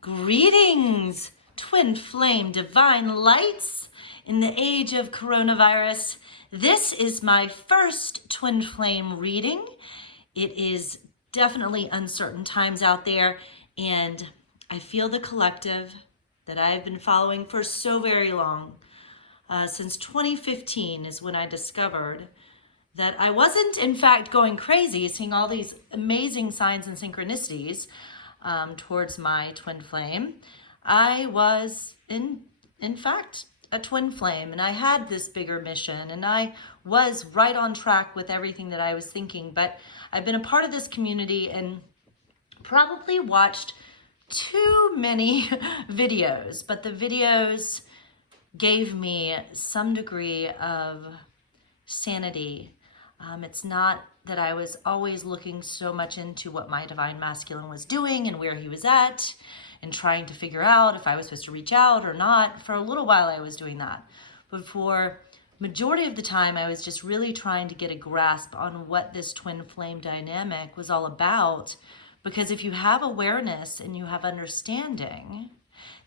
Greetings, twin flame divine lights in the age of coronavirus. This is my first twin flame reading. It is definitely uncertain times out there, and I feel the collective that I've been following for so very long. Since 2015 is when I discovered that I wasn't in fact going crazy, seeing all these amazing signs and synchronicities towards my twin flame. I was in fact a twin flame, and I had this bigger mission, and I was right on track with everything that I was thinking. But I've been a part of this community and probably watched too many videos, but the videos gave me some degree of sanity. It's not that I was always looking so much into what my divine masculine was doing and where he was at and trying to figure out if I was supposed to reach out or not. For a little while I was doing that, but for majority of the time I was just really trying to get a grasp on what this twin flame dynamic was all about. Because if you have awareness and you have understanding,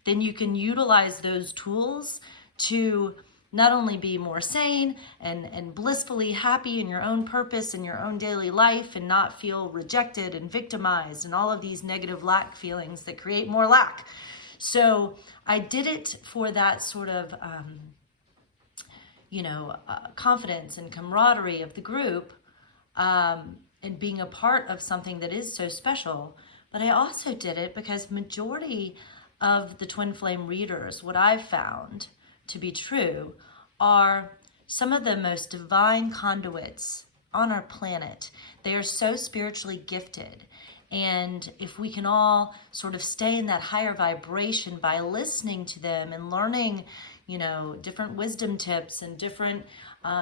then you can utilize those tools to not only be more sane and blissfully happy in your own purpose and your own daily life, and not feel rejected and victimized and all of these negative lack feelings that create more lack. So I did it for that sort of, confidence and camaraderie of the group, and being a part of something that is so special. But I also did it because majority of the twin flame readers, what I've found to be true, are some of the most divine conduits on our planet. They are so spiritually gifted. And if we can all sort of stay in that higher vibration by listening to them and learning, different wisdom tips and different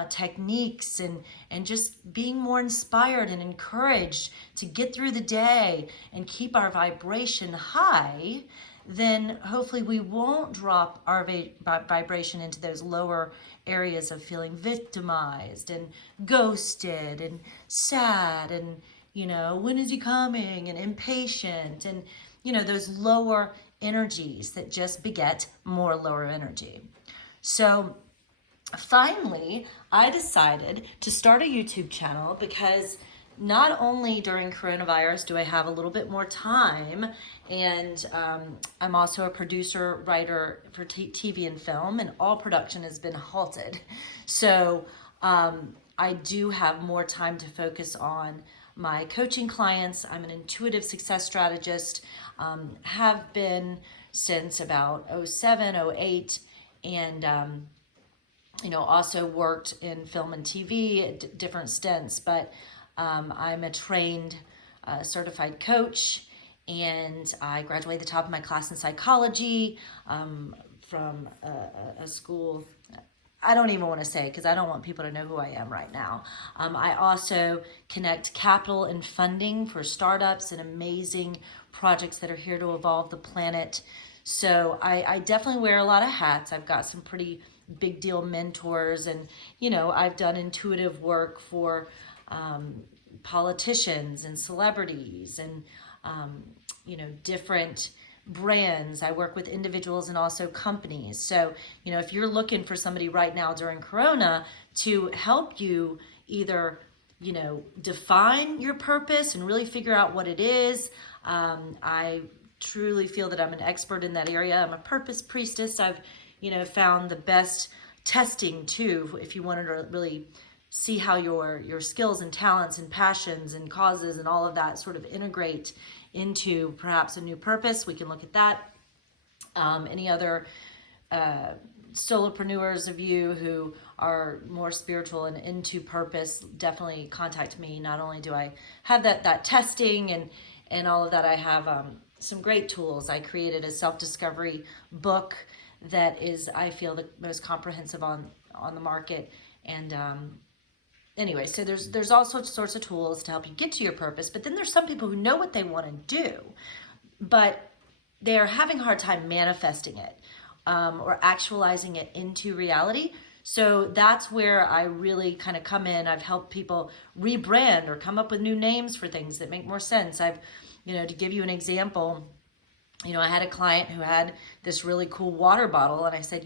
techniques, and just being more inspired and encouraged to get through the day and keep our vibration high, then hopefully we won't drop our vibration into those lower areas of feeling victimized and ghosted and sad and, when is he coming, and impatient, and, those lower energies that just beget more lower energy. So finally, I decided to start a YouTube channel because not only during coronavirus do I have a little bit more time, and I'm also a producer, writer for TV and film, and all production has been halted. So I do have more time to focus on my coaching clients. I'm an intuitive success strategist, have been since about 07, 08, and also worked in film and TV at different stints. But I'm a trained certified coach, and I graduated the top of my class in psychology from a school. I don't even want to say, because I don't want people to know who I am right now. I also connect capital and funding for startups and amazing projects that are here to evolve the planet. So I definitely wear a lot of hats. I've got some pretty big deal mentors, and I've done intuitive work for politicians and celebrities and different brands. I work with individuals and also companies. So if you're looking for somebody right now during Corona to help you either define your purpose and really figure out what it is, I truly feel that I'm an expert in that area. I'm a purpose priestess. I've found the best testing too, if you wanted to really see how your skills and talents and passions and causes and all of that sort of integrate into perhaps a new purpose. We can look at that. Any other solopreneurs of you who are more spiritual and into purpose, definitely contact me. Not only do I have that testing and all of that, I have some great tools. I created a self-discovery book that is, I feel, the most comprehensive on the market. And anyway, so there's all sorts of tools to help you get to your purpose. But then there's some people who know what they want to do, but they are having a hard time manifesting it or actualizing it into reality. So that's where I really kind of come in. I've helped people rebrand or come up with new names for things that make more sense. To give you an example, I had a client who had this really cool water bottle, and I said,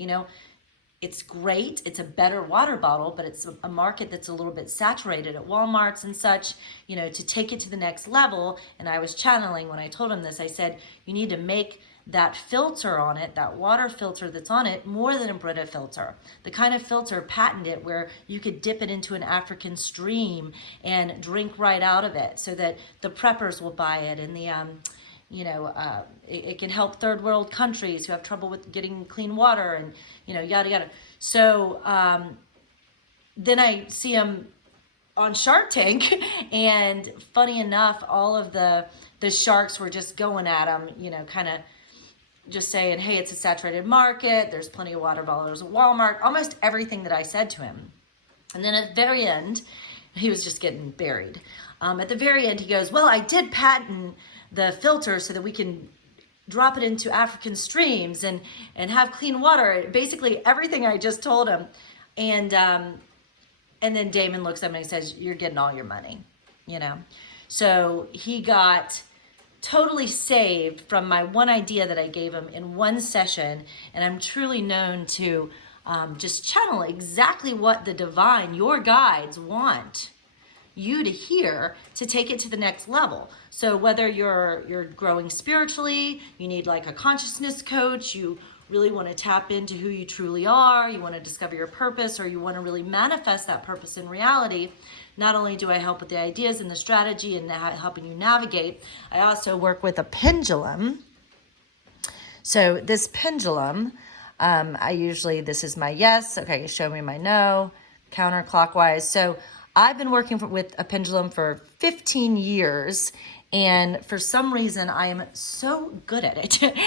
it's great. It's a better water bottle, but it's a market that's a little bit saturated at Walmarts and such, to take it to the next level. And I was channeling when I told him this. I said, you need to make that filter on it, that water filter that's on it, more than a Brita filter. The kind of filter patented where you could dip it into an African stream and drink right out of it, so that the preppers will buy it, and it can help third world countries who have trouble with getting clean water, and yada yada. So then I see him on Shark Tank, and funny enough, all of the sharks were just going at him, kind of just saying, hey, it's a saturated market, there's plenty of water bottles at Walmart, almost everything that I said to him. And then at the very end, he was just getting buried. At the very end, he goes, well, I did patent the filter so that we can drop it into African streams and have clean water. Basically everything I just told him. And then Damon looks at me and he says, you're getting all your money, So he got totally saved from my one idea that I gave him in one session. And I'm truly known to just channel exactly what the divine, your guides, want you to hear to take it to the next level. So whether you're growing spiritually, you need like a consciousness coach, you really want to tap into who you truly are, you want to discover your purpose, or you want to really manifest that purpose in reality, not only do I help with the ideas and the strategy and helping you navigate, I also work with a pendulum. So this pendulum, this is my yes, okay, show me my no, counterclockwise. So I've been working with a pendulum for 15 years, and for some reason I am so good at it.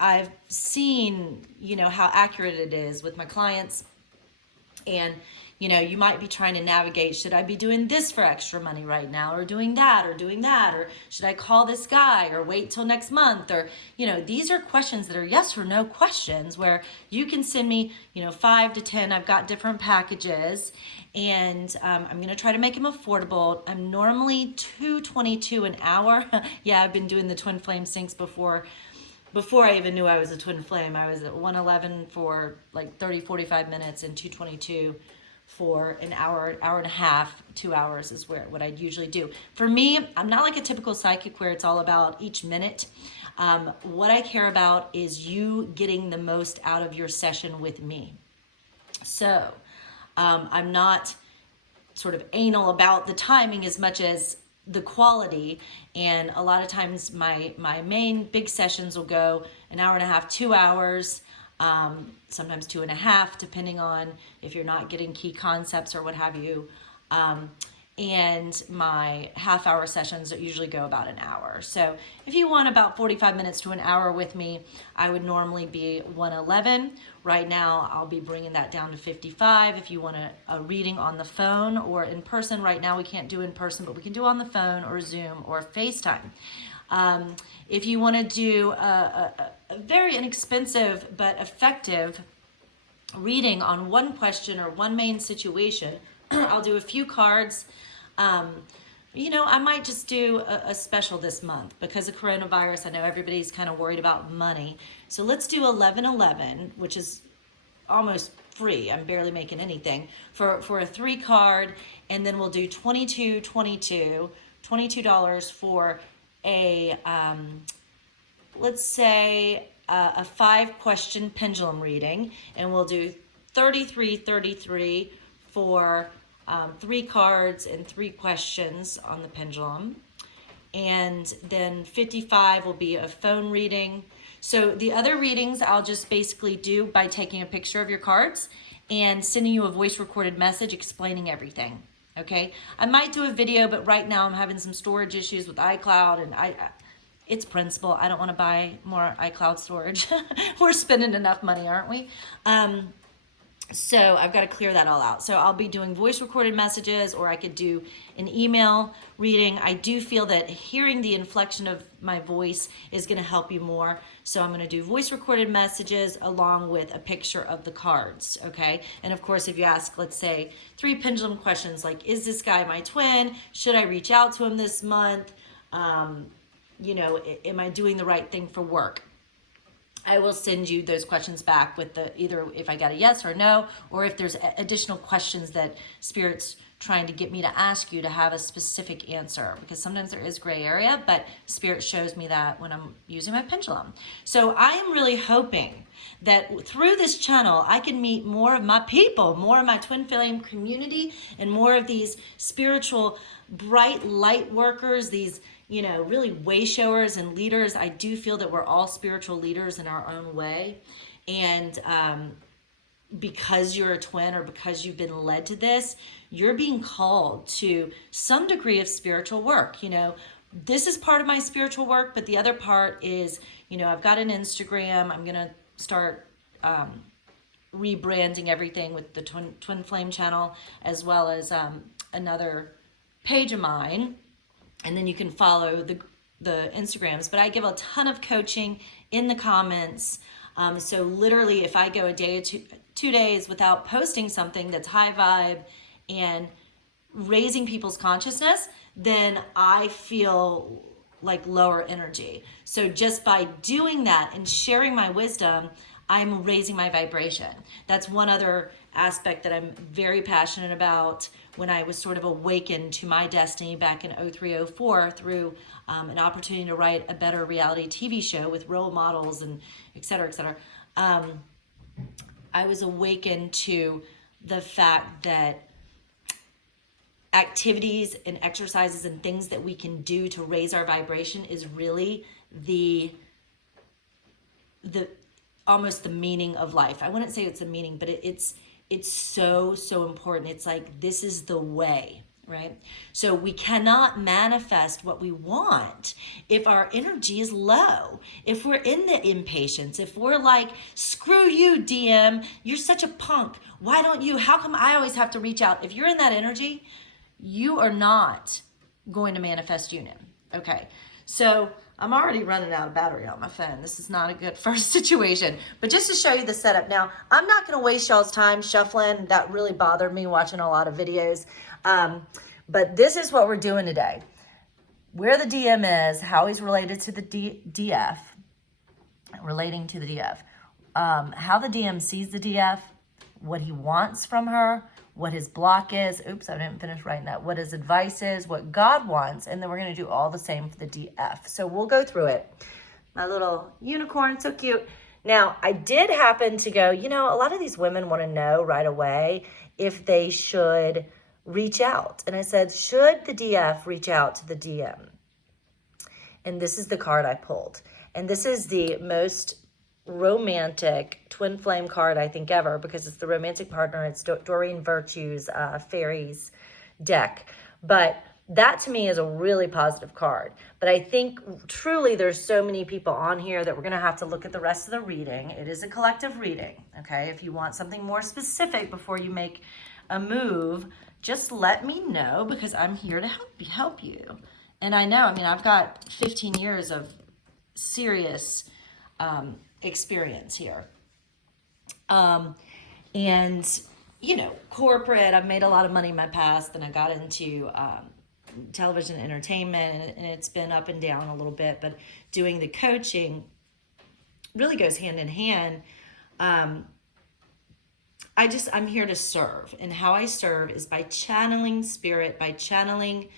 I've seen, how accurate it is with my clients, and you might be trying to navigate, should I be doing this for extra money right now, or doing that, or should I call this guy, or wait till next month, or, these are questions that are yes or no questions, where you can send me, 5 to 10, I've got different packages, and I'm going to try to make them affordable. I'm normally $222 an hour. Yeah, I've been doing the twin flame syncs before I even knew I was a twin flame. I was at 111 for like 30-45 minutes, and 222 for an hour and a half. 2 hours is what I usually do. For me, I'm not like a typical psychic where it's all about each minute. What I care about is you getting the most out of your session with me. So I'm not sort of anal about the timing as much as the quality. And a lot of times my main big sessions will go an hour and a half, 2 hours, sometimes 2.5, depending on if you're not getting key concepts or what have you. And my half-hour sessions usually go about an hour. So if you want about 45 minutes to an hour with me, I would normally be 111. Right now, I'll be bringing that down to 55. If you want a reading on the phone or in person, right now we can't do in person, but we can do on the phone or Zoom or FaceTime. If you want to do a very inexpensive but effective reading on one question or one main situation, I'll do a few cards. I might just do a special this month because of coronavirus. I know everybody's kind of worried about money. So let's do 1111, which is almost free. I'm barely making anything for a 3 card. And then we'll do $22 for a, let's say a 5-question pendulum reading. And we'll do $33 for 3 cards and 3 questions on the pendulum. And then 55 will be a phone reading. So the other readings I'll just basically do by taking a picture of your cards and sending you a voice recorded message explaining everything. Okay, I might do a video, but right now I'm having some storage issues with iCloud, and it's principle. I don't want to buy more iCloud storage. We're spending enough money, aren't we? So I've got to clear that all out. So I'll be doing voice recorded messages, or I could do an email reading. I do feel that hearing the inflection of my voice is going to help you more. So I'm going to do voice recorded messages along with a picture of the cards. Okay. And of course, if you ask, let's say 3 pendulum questions, like, is this guy my twin? Should I reach out to him this month? am I doing the right thing for work? I will send you those questions back with either if I got a yes or no, or if there's additional questions that Spirit's trying to get me to ask you to have a specific answer, because sometimes there is gray area, but Spirit shows me that when I'm using my pendulum. So I am really hoping that through this channel, I can meet more of my people, more of my twin flame community, and more of these spiritual bright light workers, these really way showers and leaders. I do feel that we're all spiritual leaders in our own way. And because you're a twin, or because you've been led to this, you're being called to some degree of spiritual work. This is part of my spiritual work, but the other part is, I've got an Instagram. I'm going to start rebranding everything with the twin flame channel, as well as another page of mine. And then you can follow the Instagrams. But I give a ton of coaching in the comments. So literally, if I go a day or 2 days without posting something that's high vibe and raising people's consciousness, then I feel like lower energy. So just by doing that and sharing my wisdom, I'm raising my vibration. That's one other aspect that I'm very passionate about. When I was sort of awakened to my destiny back in 0304 through an opportunity to write a better reality TV show with role models and et cetera, I was awakened to the fact that activities and exercises and things that we can do to raise our vibration is really the almost the meaning of life. I wouldn't say it's the meaning, but it's so important. It's like, this is the way, right? So we cannot manifest what we want if our energy is low, if we're in the impatience, if we're like, screw you, DM, you're such a punk. Why don't you? How come I always have to reach out? If you're in that energy, you are not going to manifest union. Okay. So I'm already running out of battery on my phone. This is not a good first situation, but just to show you the setup. Now, I'm not going to waste y'all's time shuffling. That really bothered me watching a lot of videos. But this is what we're doing today. Where the DM is, how he's related to the DF, relating to the DF, how the DM sees the DF, what he wants from her, what his block is. Oops, I didn't finish writing that. What his advice is, what God wants, and then we're going to do all the same for the DF. So we'll go through it. My little unicorn, so cute. Now, I did happen to go, a lot of these women want to know right away if they should reach out. And I said, should the DF reach out to the DM? And this is the card I pulled. And this is the most romantic twin flame card I think ever, because it's the romantic partner. It's Doreen Virtue's fairies deck. But that to me is a really positive card. But I think truly there's so many people on here that we're going to have to look at the rest of the reading. It is a collective reading, okay? If you want something more specific before you make a move, just let me know, because I'm here to help you. And I know, I've got 15 years of serious experience here. And, corporate, I've made a lot of money in my past, and I got into television entertainment, and it's been up and down a little bit, but doing the coaching really goes hand in hand. I'm here to serve, and how I serve is by channeling spirit, by channeling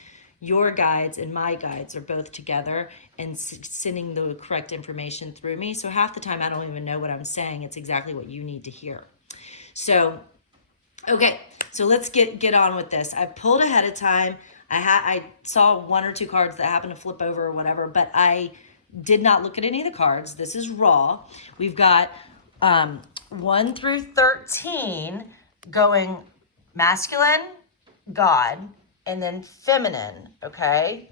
your guides, and my guides are both together, and sending the correct information through me. So half the time I don't even know what I'm saying. It's exactly what you need to hear. So, okay, so let's get on with this. I pulled ahead of time. I saw 1 or 2 cards that happened to flip over or whatever, but I did not look at any of the cards. This is raw. We've got 1 through 13 going masculine, God, and then feminine, okay?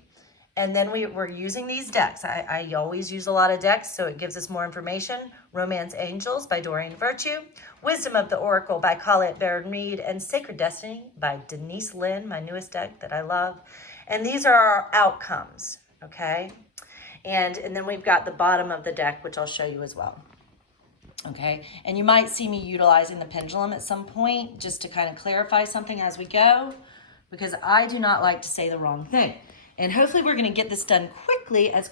And then we're using these decks. I always use a lot of decks, so it gives us more information. Romance Angels by Doreen Virtue, Wisdom of the Oracle by Colette Baron Reed, and Sacred Destiny by Denise Lynn, my newest deck that I love. And these are our outcomes, okay? And then we've got the bottom of the deck, which I'll show you as well. Okay, and you might see me utilizing the pendulum at some point just to kind of clarify something as we go, because I do not like to say the wrong thing. And hopefully we're going to get this done quickly as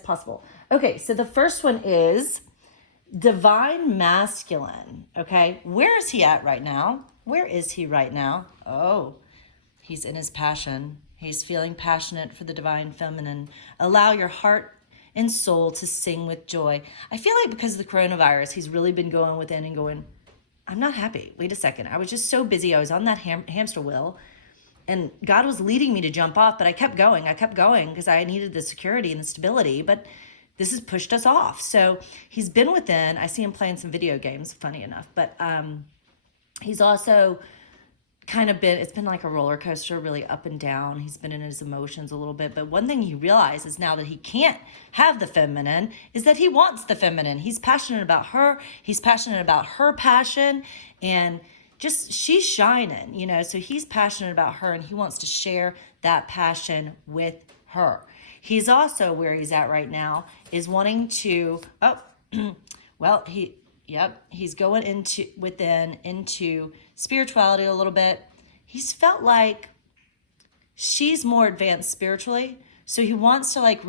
possible. Okay, so the first one is divine masculine. Okay, where is he at right now? Where is he right now? Oh, he's in his passion. He's feeling passionate for the divine feminine. Allow your heart and soul to sing with joy. I feel like because of the coronavirus, he's really been going within and going, I'm not happy. Wait a second. I was just so busy. I was on that hamster wheel and God was leading me to jump off, but I kept going. I kept going because I needed the security and the stability, but this has pushed us off. So he's been within. I see him playing some video games, funny enough, but he's also kind of been, it's been like a roller coaster, really up and down. He's been in his emotions a little bit. But one thing he realizes now that he can't have the feminine is that he wants the feminine. He's passionate about her. He's passionate about her passion. And just, she's shining, you know, so he's passionate about her and he wants to share that passion with her. He's also, where he's at right now, is wanting to, well, he's going into spirituality a little bit. He's felt like she's more advanced spiritually, so he wants to like